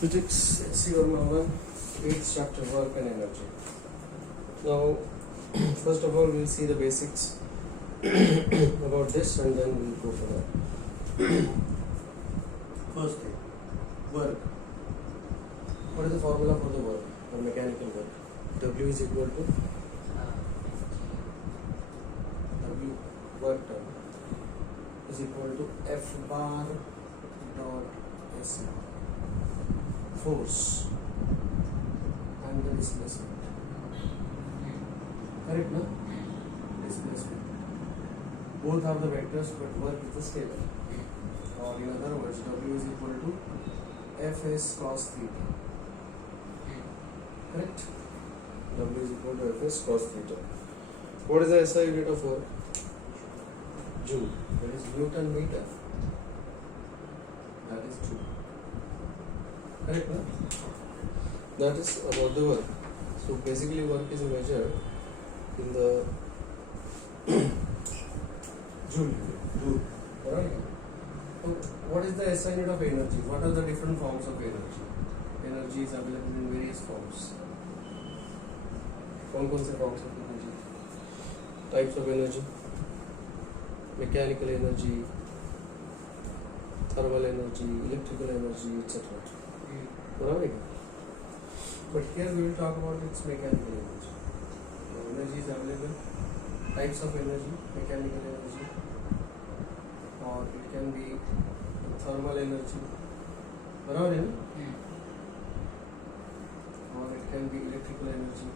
Physics, HC Verma 1, 8th chapter, work and energy. Now, first of all, we'll see the basics about this and then we'll go for that. First thing, work. What is the formula for the work, or mechanical work? W is equal to W work done is equal to F bar dot S force and the displacement. Correct, no? Displacement. Both are the vectors, but work is the scalar. Or in other words, W is equal to Fs cos theta. Correct? W is equal to Fs cos theta. What is the SI unit of work? Joule. That is Newton meter. That is Joule. Correct, no? That is about the work. So basically work is measured in the Joule. Alright? So what is the SI unit of energy? What are the different forms of energy? Energy is available in various forms. कौन से forms of energy? Types of energy. Mechanical energy, thermal energy, electrical energy, etc. Right? But here we will talk about its mechanical energy. Energy is available. Types of energy, mechanical energy, or it can be thermal energy. Right? Or it can be electrical energy.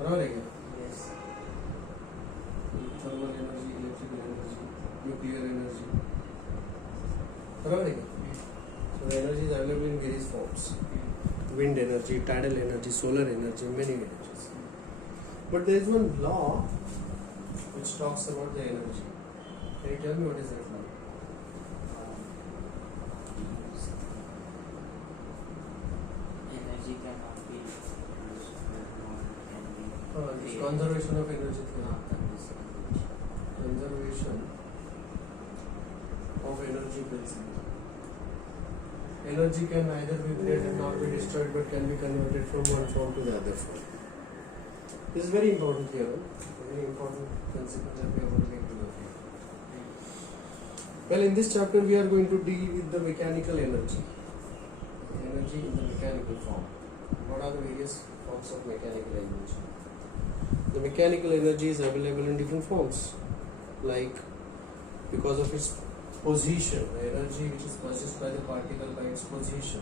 Right? Yes. Thermal energy, electrical energy, nuclear energy. Right? So the energy is available in various forms. Wind energy, tidal energy, solar energy, many energies. But there is one law which talks about the energy. Can you tell me what is that law? Energy cannot be used nor can be This conservation of energy theory. conservation. Conservation of energy principle. Energy can neither be created nor be destroyed, but can be converted from one form to the other form. This is very important theorem, a very important principle that we are going to get to know here. Well, in this chapter we are going to deal with the mechanical energy. Energy in the mechanical form. What are the various forms of mechanical energy? The mechanical energy is available in different forms, like because of its position, the energy which is possessed by the particle by its position,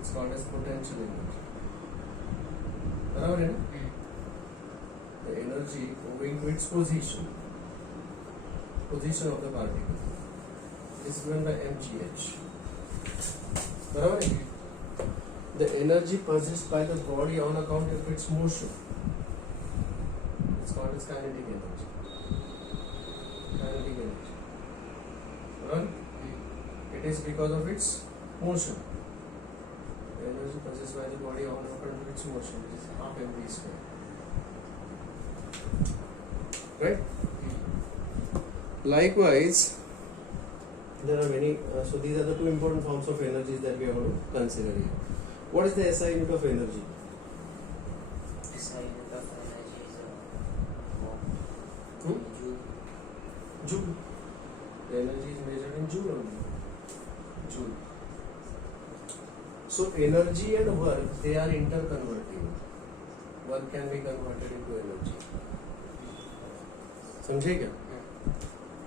it's called as potential energy. Barabar hai na? The energy owing to its position of the particle is given by mgh. Barabar hai? The energy possessed by the body on account of its motion, it's called as kinetic energy. Kinetic energy. Right? It is because of its motion. The energy possessed by the body on account of its motion is half mv square. Right? Likewise, there are many. So these are the two important forms of energies that we are going to consider here. What is the SI unit of energy? SI unit of energy is Hmm? Joule. Joule. The energy is measured in joule only. Joule. So energy and work, they are interconverting. Work can be converted into energy. समझे क्या?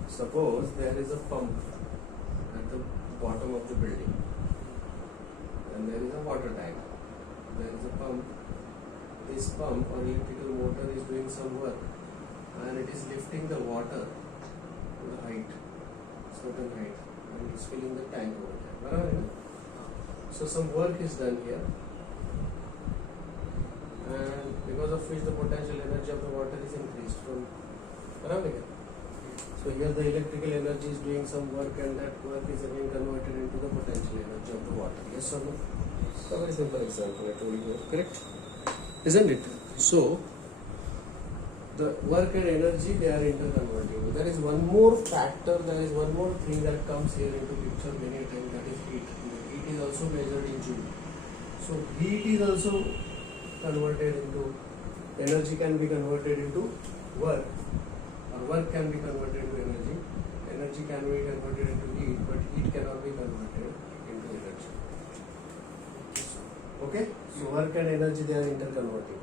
Suppose there is a pump at the bottom of the building, and there is a water tank. There is a pump. This pump or electrical motor is doing some work, and it is lifting the water to the height, certain height, and it is filling the tank over there. Barabar hai na? So some work is done here, and because of which the potential energy of the water is increased from. Barabar hai? So here the electrical energy is doing some work, and that work is again converted into the potential energy of the water. Yes or no? It's a very simple example I told you. Correct? Isn't it? So the work and energy, they are interconvertible. There is one more factor, there is one more thing that comes here into picture many times, that is heat. The heat is also measured in joule. So heat is also converted into energy, can be converted into work, or work can be converted to energy. Energy can be converted into heat, but heat cannot be converted into energy. Okay? So work and energy, they are interconvertible.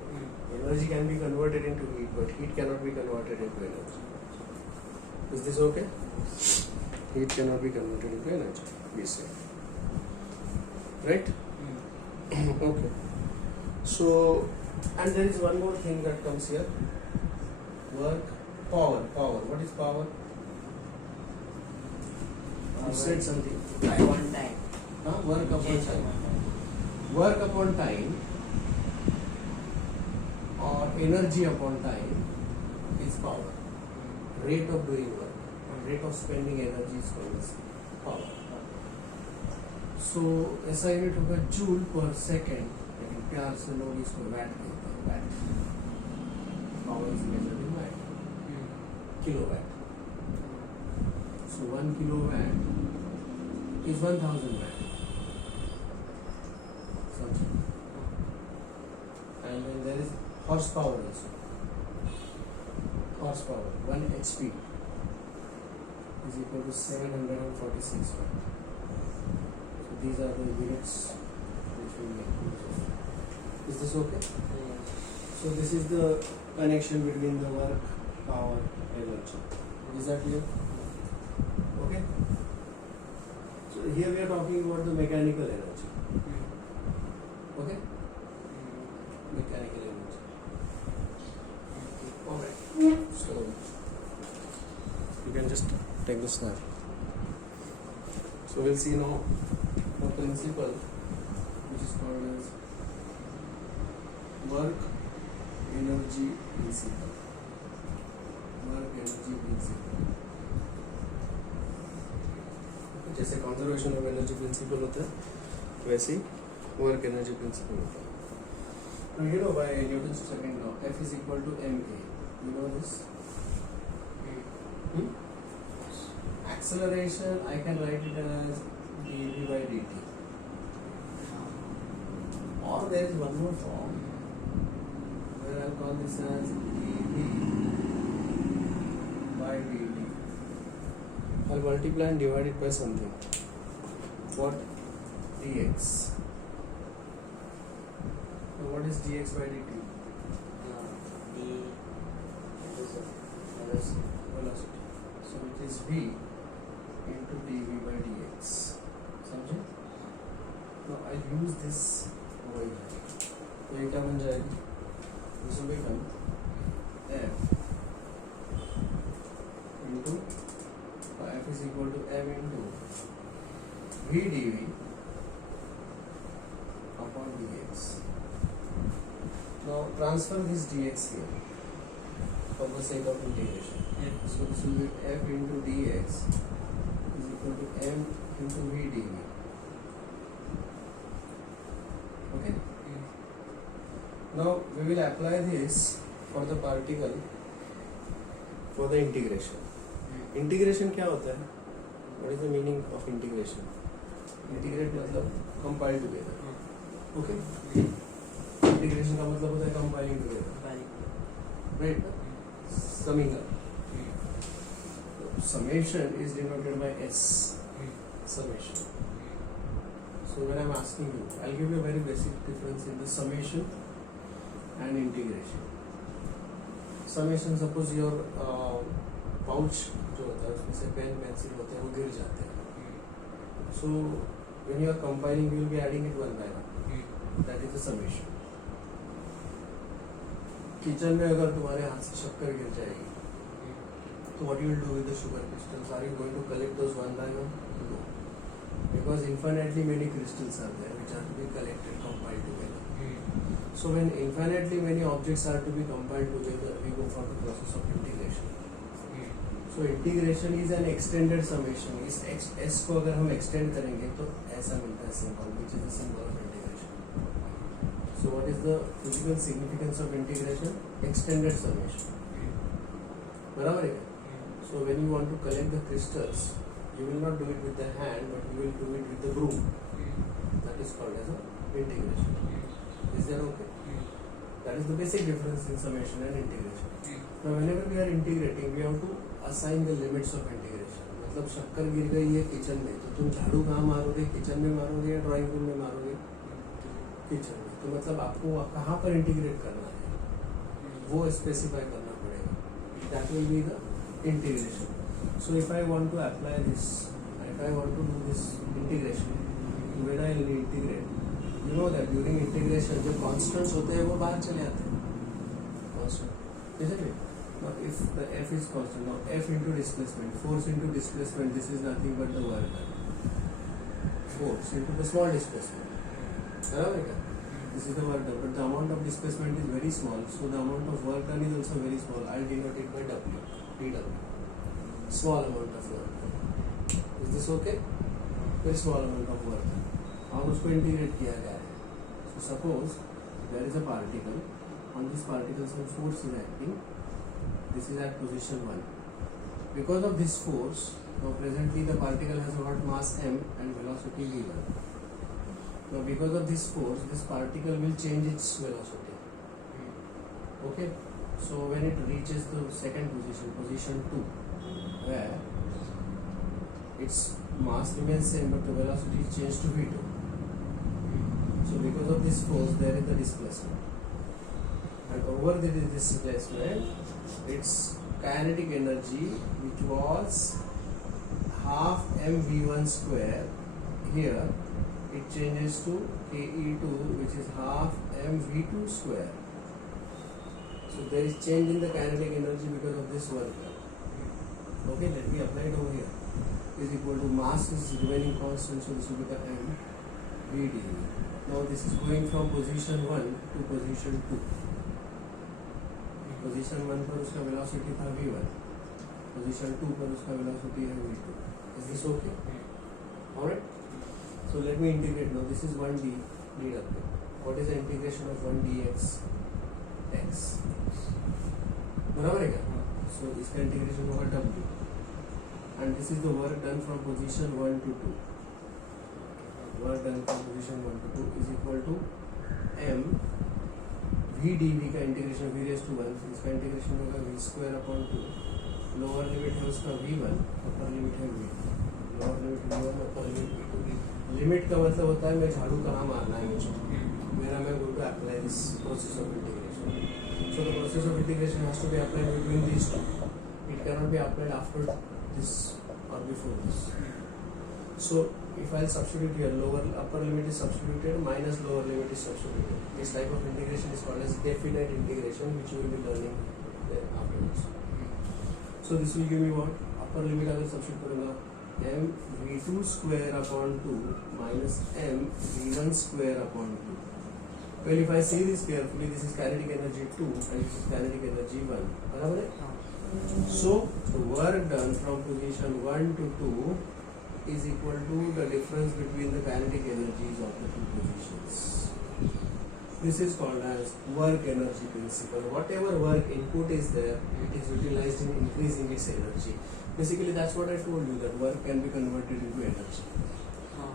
Energy can be converted into heat, but heat cannot be converted into energy. Is this okay? Heat cannot be converted into energy, we say. Right? Okay. So, and there is one more thing that comes here. Work, power. What is power? You said something. One time. Work upon time. Work upon time or energy upon time is power. Rate of doing work or rate of spending energy is called as power. So ऐसा unit होगा joule पर second, लेकिन प्यार से लोग इसको watt कहते हैं. Watt. Power is measured in watt. Kilowatt. So 1 kilowatt is 1000 watt. Something. And then there is horsepower also. Horsepower, 1 HP is equal to 746 watt. So these are the units which we make use of. Is this okay? So this is the connection between the work, power, energy. Is that clear? Okay. So here we are talking about the mechanical energy. Okay. Mechanical energy. Alright. So you can just take the snap. So we'll see now the principle which is called as work energy principle. Work energy principle. जैसे conservation of energy principal होता है वैसे ही work energy principal होता है. Now you know by Newton's second law, F is equal to ma. You know this? Acceleration, I can write it as dv by dt. Or there is one more form where I'll call this as dv by dt. I'll multiply and divide it by something. What? dx. So what is dx by dt? Velocity. So it is v into dv by dx. समझे? Now I'll use this over here. तो ये क्या बन जाएगा? This will become f into f is equal to m into v dv upon dx. Now transfer this dx here for the sake of integration. So this will be f into dx is equal to m into v dv. Okay. Now we will apply this for the particle for the integration. Integration क्या होता है? What is the meaning of integration? Integrate मतलब compile together. Okay. Integration का मतलब होता है compiling together, right? Summing up. Summation is denoted by s. Summation. So when I am asking you, I'll give you a very basic difference in the summation and integration. Summation, suppose your pouch जो होता है उसमें से pen pencil होते हैं वो गिर जाते हैं. So when you are compiling, you will be adding it one by one. That is the summation. Kitchen में अगर तुम्हारे हाथ से शक्कर गिर जाएगी तो what you will do with the sugar crystals? Are you going to collect those one by one? No, because infinitely many crystals are there which are to be collected, compiled together. So when infinitely many objects are to be compiled together, we go for the process of integration. So integration is an extended summation. इस s को अगर हम extend करेंगे तो ऐसा मिलता है symbol, which is the symbol of integration. So what is the physical significance of integration? Extended summation. बराबर है? So when you want to collect the crystals, you will not do it with the hand, but you will do it with the broom. That is the basic difference in summation and integration. Now whenever we are integrating, we have to assign the limits of integration. मतलब शक्कर गिर गई है kitchen में, तो तुम झाड़ू कहाँ मारोगे? किचन में मारोगे या ड्राइंग रूम में मारोगे? किचन में. तो मतलब आपको कहाँ पर इंटीग्रेट करना है वो स्पेसिफाई करना पड़ेगा. That will be the integration. So if I want to apply this, if I want to do this integration, when I will integrate, you know that during integration जो constants होते हैं वो बाहर चले आते हैं. Constant, isn't it? Now if the f is constant, now f into displacement, force into displacement, this is nothing but the work done. Force into the small displacement. बराबर है? This is the work done, but the amount of displacement is very small, so the amount of work done is also very small. I'll denote it by W, dW. Small amount of work done. Is this okay? Very small amount of work done. और उसको integrate किया गया है. So suppose there is a particle. On this particle some force is acting. This is at position 1. Because of this force, now presently the particle has got mass m and velocity v1. Now because of this force, this particle will change its velocity. Okay? So when it reaches the second position, position 2, where its mass remains same but the velocity is changed to v2. So because of this force, there is the displacement. And over this displacement, its kinetic energy, which was half mv1 square, here it changes to ke2, which is half mv2 square. So there is change in the kinetic energy because of this work. Okay, let me apply it over here. Is equal to mass is remaining constant, so this will be the m v dv. Now this is going from position 1 to position 2. Position 1 पर उसका velocity था v1, position 2 पर उसका velocity है v2. Is this okay? Alright. So let me integrate now. This is 1d dw. What is the integration of 1 dx x? बराबर है क्या? So इसका इंटीग्रेशन होगा w. And this is the work done from position 1 to 2. Work done from position 1 to 2 is equal to m v dv का integration v raised to 1, इसका integration होगा v square upon 2. Lower limit है उसका v1, upper limit है v2. Lower limit v1, upper limit v2. Limit का मतलब होता है मैं झाड़ू कहाँ मारना है मुझे, मेरा मैं going to apply this process of integration. So the process of integration has to be applied between these two. It can not be applied after this or before this. So if I'll substitute here, lower upper limit is substituted minus lower limit is substituted. This type of integration is called as definite integration, which you will be learning afterwards. So this will give me what? Upper limit अगर substitute करूँगा m v2 square upon 2 minus m v1 square upon 2. Well, if I see this carefully, this is kinetic energy 2 and this is kinetic energy 1. बराबर है? So the work done from position 1 to 2 is equal to the difference between the kinetic energies of the two positions. This is called as work energy principle. Whatever work input is there, it is utilized in increasing its energy. Basically, that's what I told you, that work can be converted into energy.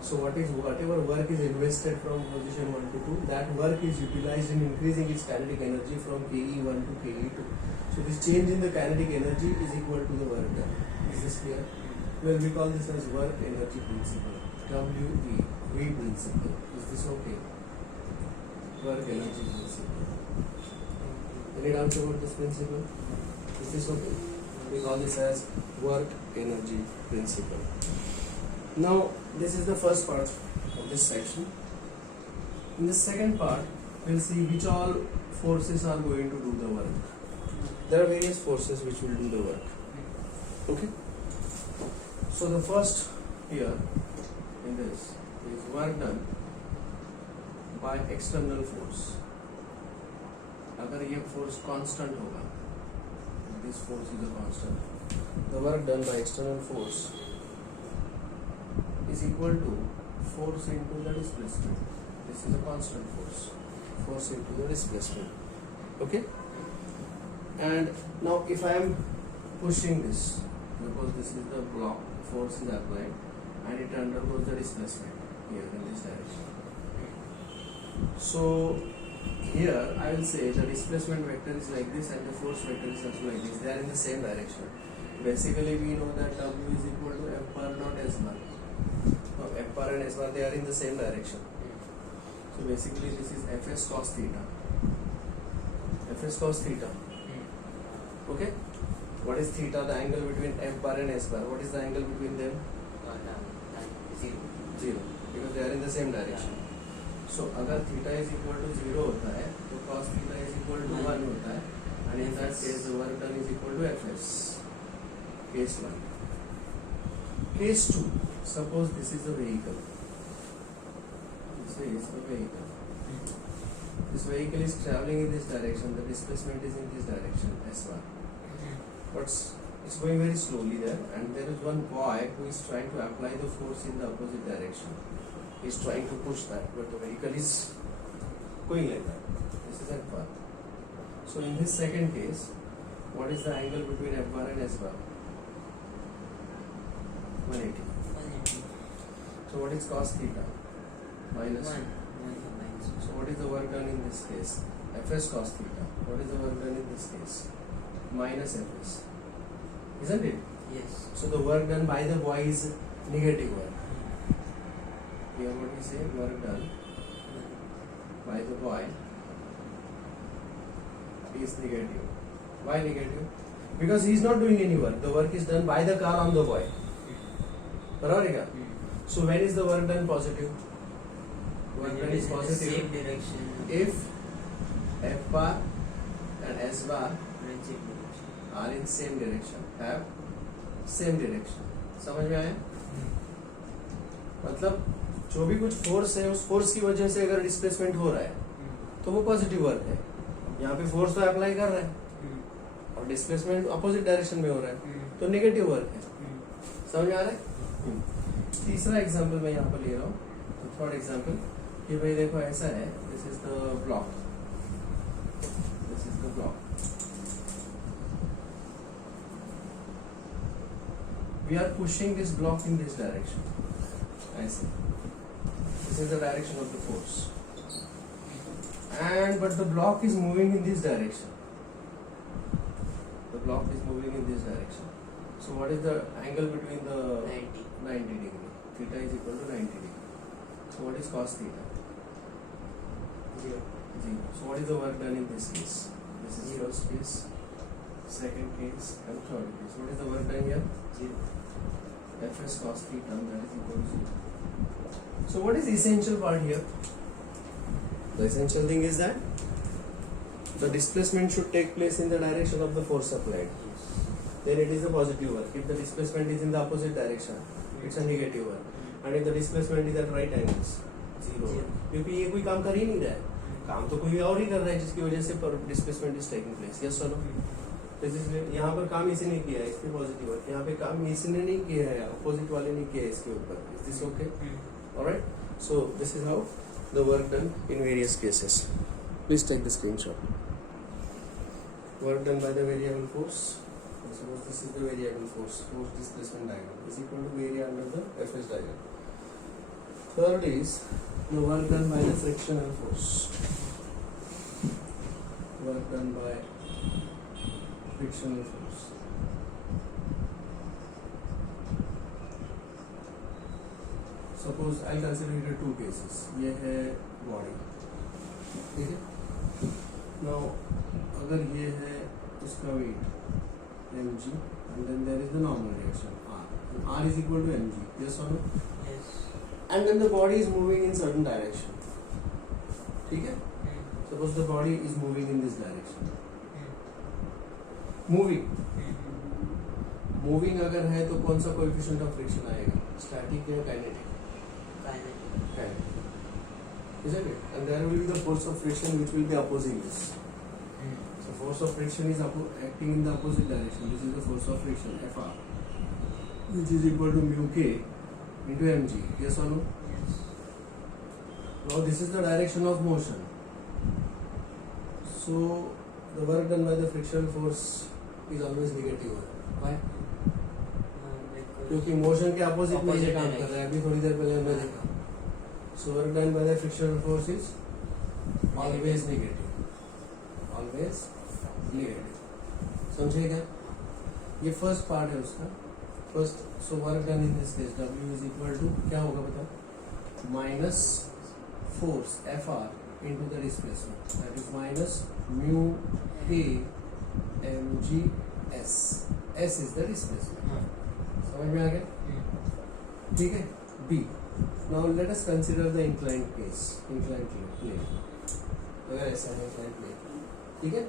So whatever work is invested from position 1 to 2, that work is utilized in increasing its kinetic energy from KE1 to KE2. So this change in the kinetic energy is equal to the work done. Is this clear? Well, we call this as work energy principle. WE principle. Is this okay? Work energy principle. Any doubts about this principle? Is this okay? We call this as work energy principle. Now, this is the first part of this section. In the second part, we'll see which all forces are going to do the work. There are various forces which will do the work. Okay? So the first here in this is work done by external force. अगर ये force constant होगा, this force is a constant. The work done by external force is equal to force into the displacement. This is a constant force. Force into the displacement. Okay? And now if I am pushing this, because this is the block, force is applied and it undergoes the displacement here in this direction. So here I will say the displacement vector is like this and the force vector is also like this. They are in the same direction. Basically, we know that W is equal to F bar not S bar. Now, F bar and S bar, they are in the same direction. So basically, this is Fs cos theta. Fs cos theta. Okay. What is theta? The angle between F bar and S bar. What is the angle between them? 0. Because they are in the same direction. So अगर theta is equal to 0 होता है तो cos theta is equal to 1 होता है and in that case the work done is equal to Fs. Case 1. Case 2. Suppose this is a vehicle. This is a vehicle. This vehicle is traveling in this direction. The displacement is in this direction, S1. But it's going very slowly there, and there is one boy who is trying to apply the force in the opposite direction. He is trying to push that, but the vehicle is going like that. This is F bar. So in this second case, what is the angle between F bar and S bar? 180. So what is cos theta? Minus 1. So what is the work done in this case? Fs cos theta. What is the work done in this case? Minus Fs. Isn't it? Yes. So the work done by the boy is negative work. Here what we say, work done by the boy is negative. Why negative? Because he is not doing any work. The work is done by the car on the boy. Barabar. So when is the work done positive? Work done is positive Same direction. if F bar and S bar are in same direction, have same direction. समझ में आया? मतलब जो भी कुछ force है उस force की वजह से अगर डिस्प्लेसमेंट हो रहा है तो वो पॉजिटिव वर्क है. यहाँ पे फोर्स तो अप्लाई कर रहा है और डिस्प्लेसमेंट अपोजिट डायरेक्शन में हो रहा है तो नेगेटिव वर्क है. समझ में आ रहा है? तीसरा एग्जांपल मैं यहाँ पर ले रहा हूँ. थर्ड एग्जांपल कि भाई देखो ऐसा है. This is the block. This is the block. We are pushing this block in this direction. I see. This is the direction of the force. But the block is moving in this direction. The block is moving in this direction. So what is the angle between the 90 degree? Theta is equal to 90 degree. So what is cos theta? 0. So what is the work done in this case? This is first case, second case, and third case. What is the work done here? 0. Fs cos theta, that is equal to 0. So what is the essential part here? The essential thing is that the displacement should take place in the direction of the force applied. Then it is a positive work. If the displacement is in the opposite direction, it's a negative work. And if the displacement is at right angles, 0. क्योंकि ये कोई काम कर ही नहीं रहा है. काम तो कोई और ही कर रहा है जिसकी वजह से displacement is taking place. Yes or no? यहाँ पर काम इसी ने किया है इसके पॉजिटिव वर्क. यहाँ पे काम इसने नहीं किया है, अपोजिट वाले ने किया है इसके ऊपर. Is this okay? Alright. So this is how the work done in various cases. Please take the screenshot. Work done by the variable force. Suppose this is the variable force displacement diagram is equal to area under the Fs diagram. Third is the work done by the frictional force. Work done by frictional force. Suppose I consider here two cases. ये है body, ठीक है. Now अगर ये है इसका weight mg and then there is the normal reaction r. And r is equal to mg. Yes or no? Yes. And then the body is moving in certain direction. ठीक है. Suppose the body is moving in this direction. Moving अगर है तो कौन सा coefficient of friction आएगा? Static या kinetic? Kinetic. Isn't it? And there will be the force of friction which will be opposing this. So force of friction is acting in the opposite direction. This is the force of friction, Fr, which is equal to mu k into mg. Yes or no? Yes. Now this is the direction of motion. So the work done by the frictional force is always negative. Why? क्योंकि motion के opposite में ये काम कर रहा है. अभी थोड़ी देर पहले हमने देखा. So work done by the frictional force is always negative. Always negative. समझे क्या? ये फर्स्ट पार्ट है उसका। First, so work done in this case W is equal to क्या होगा बताओ, minus force Fr into the displacement, that is minus mu K mg s। s is the displacement. हाँ। समझ में आ गया? ठीक है। B, now let us consider the inclined case, inclined plane. अगर ऐसा है इंक्लाइंड प्लेन, ठीक है,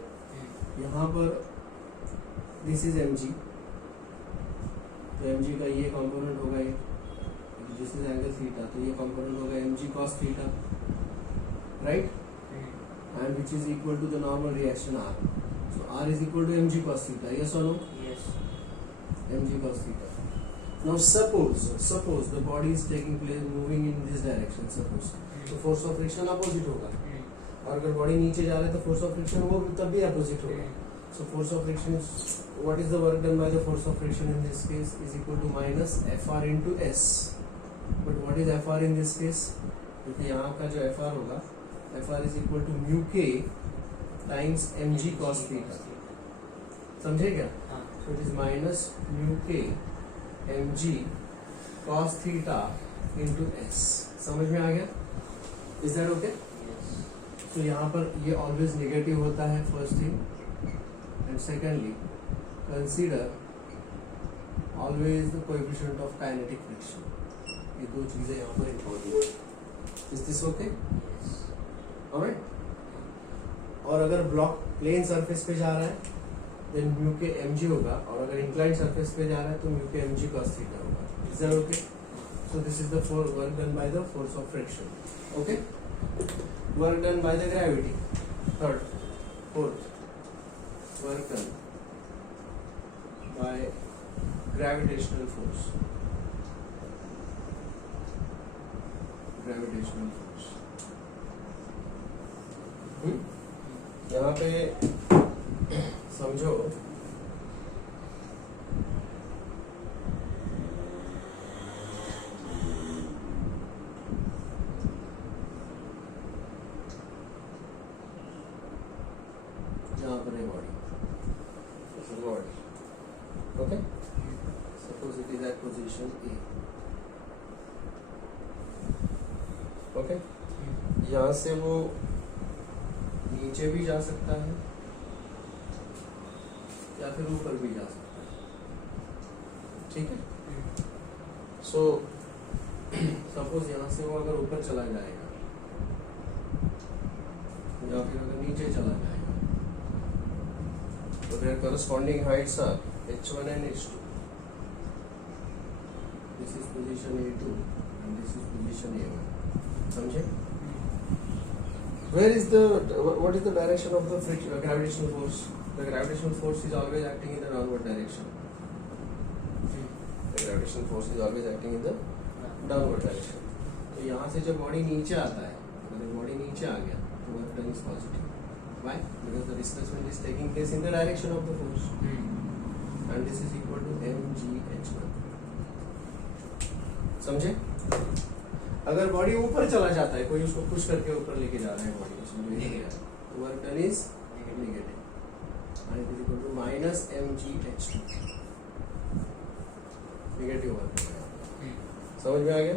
यहाँ पर दिस इज mg, तो mg का ये कंपोनेंट होगा, ये दिस इज एंगल थीटा, तो ये कंपोनेंट होगा mg cos theta, right, and which is equal to the normal reaction r। So r is equal to mg cos theta, yes और no? Yes. mg cos theta. Now suppose the body is taking place moving in this direction, suppose, तो force of friction opposite होगा, और अगर body नीचे जा रहा है तो force of friction वो तब भी opposite होगा। So force of friction is, what is the work done by the force of friction in this case is equal to minus Fr into S. But what is Fr in this case? क्योंकि यहाँ का जो Fr होगा, Fr is equal to mu K times mg cos theta। समझे क्या? हाँ। So it is minus mu K mg cos theta into S। समझ में आ गया? Is that okay? Yes. तो यहाँ पर ये ऑलवेज नेगेटिव होता है, first thing, and secondly consider always the coefficient of kinetic friction. ये दो चीजें यहाँ पर इम्पोर्टेंट है। Is this okay? Yes. Alright. और अगर ब्लॉक प्लेन सरफेस पे जा रहा है देन म्यू के mg होगा, और अगर इंक्लाइंड सरफेस पे जा रहा है तो म्यू के mg cos थीटा होगा। Is that okay? So this is the work done by the force of friction. Okay, work done by the gravity, third, fourth, work done by gravitational force, gravitational force। यहाँ पे समझो यहाँ पर है body, okay, suppose it is at position A, okay, यहाँ से वो नीचे भी जा सकता है या फिर ऊपर भी जा सकता है, ठीक है। सो सपोज यहाँ से वो अगर ऊपर चला जाएगा या फिर अगर नीचे चला जाएगा, so their corresponding heights are h1 and h2. This is position A2 and this is position A1. समझे? Where is the, what is the direction of the gravitational force? The gravitational force is always acting in the downward direction. The gravitational force is always acting in the downward direction. तो यहाँ से जब body नीचे आता है, अगर body नीचे आ गया तो work done is positive. Why? Because the displacement is taking place in the direction of the force, and this is equal to mgh1। समझे? अगर बॉडी ऊपर चला जाता है, कोई उसको पुश करके ऊपर लेके जा रहा है बॉडी, उसमें ले गया, तो work done is negative, and it is equal to minus mgh2। Negative work हो गया। समझ में आ गया?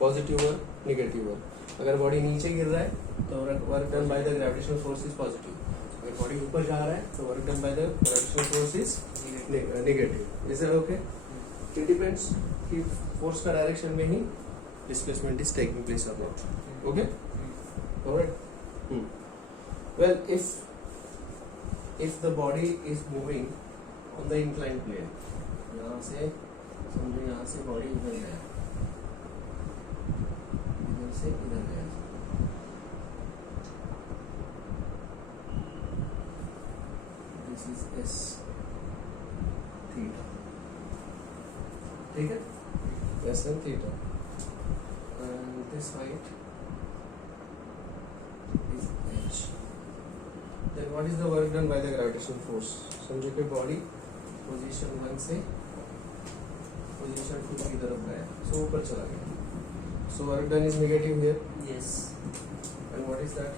Positive work, negative work. अगर बॉडी नीचे गिर रहा है तो work done by the gravitational force is positive, अगर बॉडी ऊपर जा रहा है तो work done by the gravitational force is negative. Is that okay? It depends कि फोर्स का डायरेक्शन में ही डिस्प्लेसमेंट इज टेकिंग प्लेस और not. Okay, alright. Well, if the body is moving on the inclined plane, यहाँ से समझो, यहाँ से body इधर गया, इधर से इधर गया, दिस इज एस थीटा, ठीक है, s and theta, and this height is h. Then what is the work done by the gravitational force? समझो कि बॉडी पोजीशन 1 से पोजीशन 2 की तरफ गया, सो ऊपर चला गया, so work done is negative here, Yes. and what is that?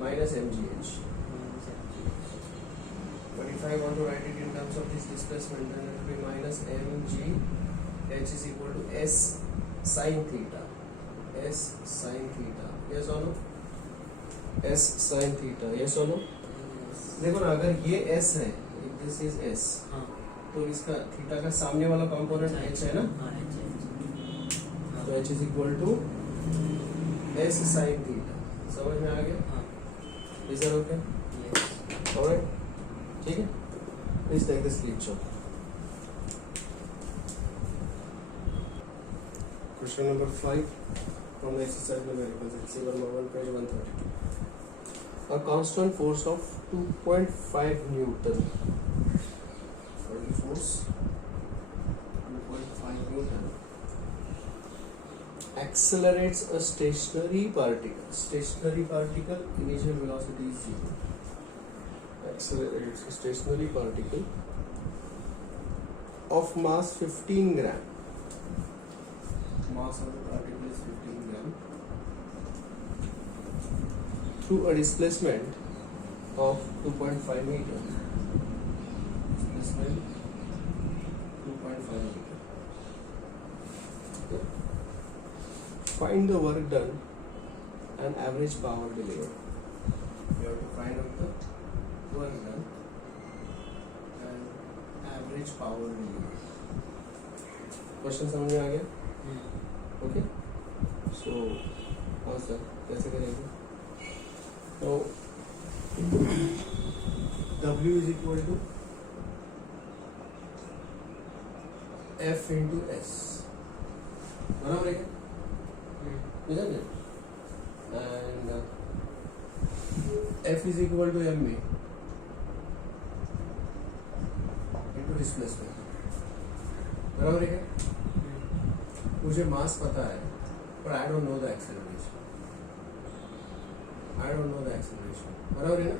minus mgh. But if I want to write it in terms of this displacement, then it will be minus mgh is equal to s sin theta. S sin theta. Yes or no? S sin theta. Yes or no? देखो ना, अगर ये s है, if this is s, हाँ तो इसका theta का सामने वाला कंपोनेंट h है ना, हाँ तो h is equal to s sin theta. समझ में आ गया? हाँ Is that okay? yes Alright? ठीक है? Please take the screenshot. Question number 5 from the exercise numericals, example number 1, page 132. A constant force of 2.5 Newton. What is force? 2.5 Newton. Accelerates a stationary particle. Stationary particle, initial velocity is 0. Accelerates a stationary particle of mass 15 gram. Mass of the particle is 15 gram through a displacement of 2.5 meter. Displacement 2.5 meter. Okay. Find the work done and average power delivered. You have to find out the work done and average power delivered. Question समझ में आ गया? Okay, so answer कैसे करेंगे? तो W is equal to F into S. बराबर है क्या? Isn't it? And F is equal to ma into displacement. बराबर है क्या? मुझे मास पता है, but I don't know the acceleration. I don't know the acceleration. बराबर है ना?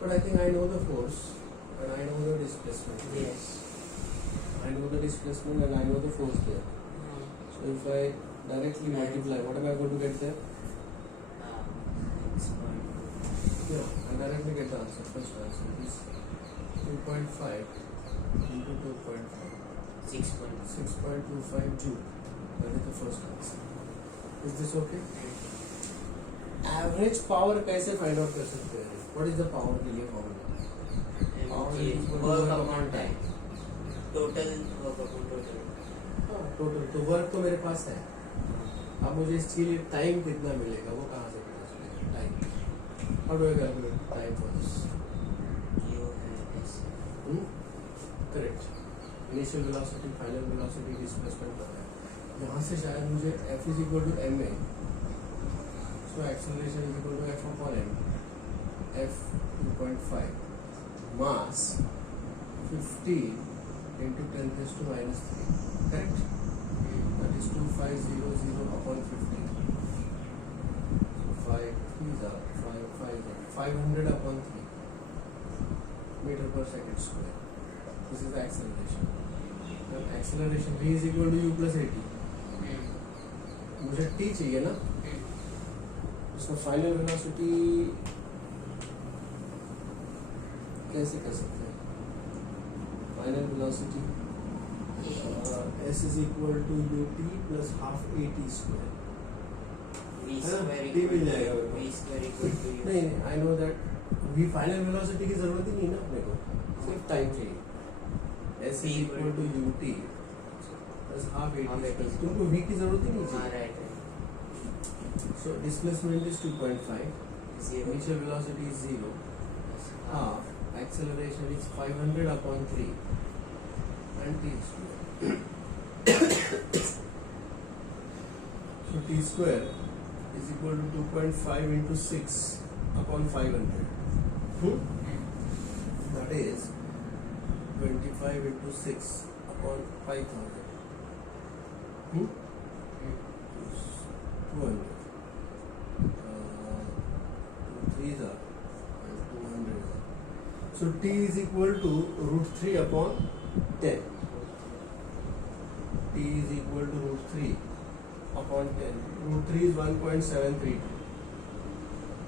But I think I know the force and I know the displacement. yes I know the displacement and I know the force there. So if I directly multiply, what am I going to get there? Yeah, I directly get the answer. First answer is 2.5 into 2.5. 6.25 joule. That is the first answer. Is this okay? Average power कैसे find out कर सकते हैं? What is the power के लिए formula? Power is equal to work work upon upon time time. total work upon total हाँ, total. तो work तो मेरे पास है. अब मुझे इसके लिए टाइम कितना मिलेगा वो कहाँ से पता चलेगा? Time. How do I calculate time for this? you yes Correct. Initial velocity, final velocity, displacement पता है. यहाँ से शायद मुझे F is equal to ma. So acceleration is equal to F upon m. F 2.5. Mass 15 into 10 raised to minus 3. Correct? That is 2500 upon 15. So 5 3s are 500 upon 3 meter per second square. This is the acceleration. Then acceleration v is equal to u plus at. मुझे t चाहिए ना, उसका final velocity कैसे कर सकते हैं? Final velocity s is equal to ut plus half at square. v हाँ, square t मिल जाएगा मेरे को. v square equal to u नहीं, I know that v final velocity की जरूरत ही नहीं ना अपने को, सिर्फ टाइम चाहिए. s is equal to ut plus half at square. तुमको v की जरूरत ही नहीं हाँ चाहिए. right So displacement is 2.5. zero Initial velocity is 0. Half. Acceleration is 500 upon 3. And t square. So t square is equal to 2.5 into 6 upon 500. That is 25 into 6 upon 5000. 200. 3s are and 200 are. So t is equal to root 3 upon 10. T is equal to root 3 upon 10. Root 3 is 1.732.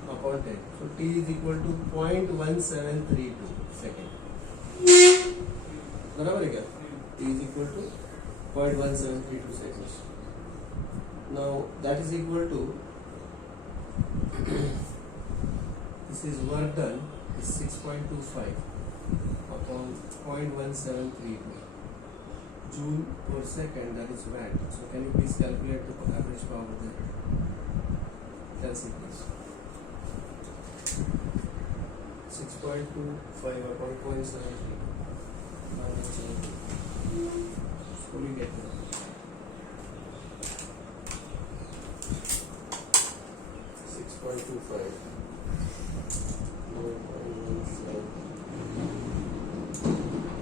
upon 10. So t is equal to 0.1732 second. बराबर है क्या? t is equal to 0.1732 seconds. Now that is equal to this is work done is 6.25 upon 0.1732 joule per second, that is watt. So can you please calculate the average power there? Calculate please. 6.25 upon 0.73. So we get that. 6.25.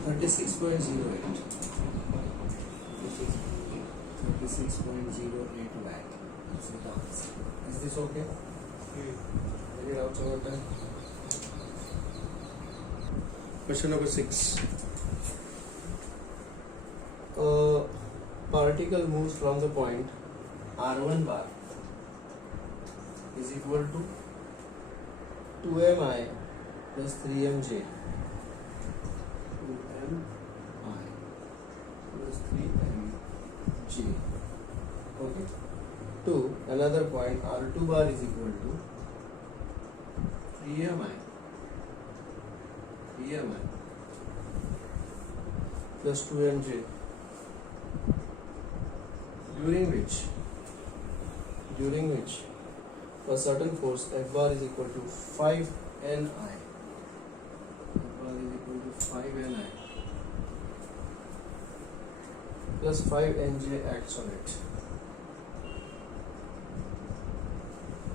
36.08. 36.08 watt. That's the answer. Is this okay? Any doubts about that? Question number 6. A particle moves from the point R1 bar is equal to 2mi plus 3mj. 2mi plus 3mj. Okay. To another point R2 bar is equal to 3mi plus 2mj, during which a certain force F bar is equal to 5ni. F bar is equal to 5ni plus 5nj acts on it.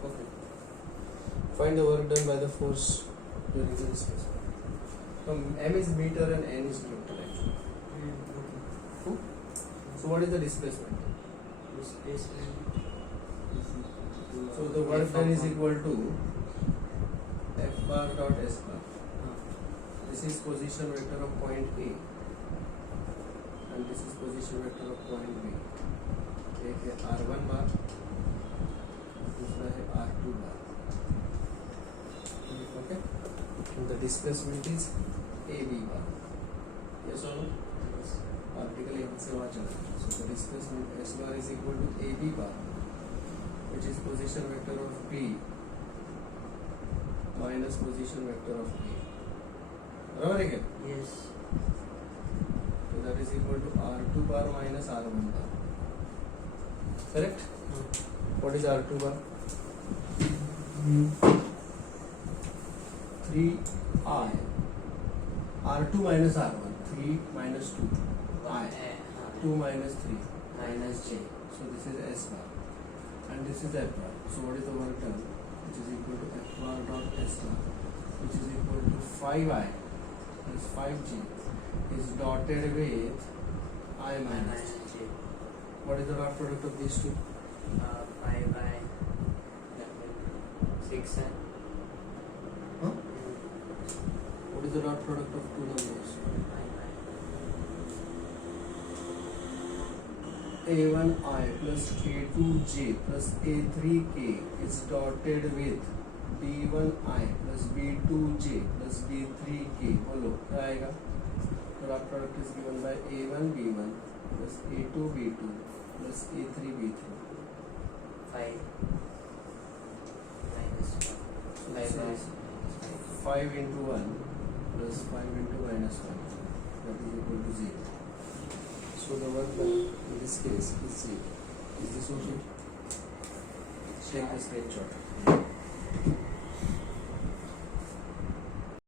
Okay. Find the work done by the force during the displacement. M is meter and N is Newton actually. Cool. So what is the displacement? So the work done is equal to F bar dot S bar. This is position vector of point A and this is position vector of point B. एक है R1 bar, दूसरा है R2 bar. Okay. And the displacement is AB bar. Yes or no? Yes. Particle यहाँ से वहाँ चला गया. So the displacement S bar is equal to AB bar, which is position vector of B minus position vector of A. बराबर है क्या? Yes. So that is equal to R2 bar minus R1 bar. Correct? What is R2 bar? 3I. R2 minus R1. 3 minus 2. I. 2 minus 3. Minus J. So this is S bar. And this is F bar. So what is the work done? Which is equal to F bar dot S bar, which is equal to 5I plus 5G is dotted with I minus. J. What is the dot product of these two? 5 by 6 and Huh? What is the dot product of two numbers? A1I plus A2J plus A3K is dotted with B1I plus B2J plus B3K. बोलो क्या आएगा? Dot product is given by A1 B1 plus A2 B2 plus A3 B3. 5 minus 5 by 5 into 1 plus 5 into minus 1, that is equal to 0. So the work done in this case is 0. Is this okay? Take the screenshot.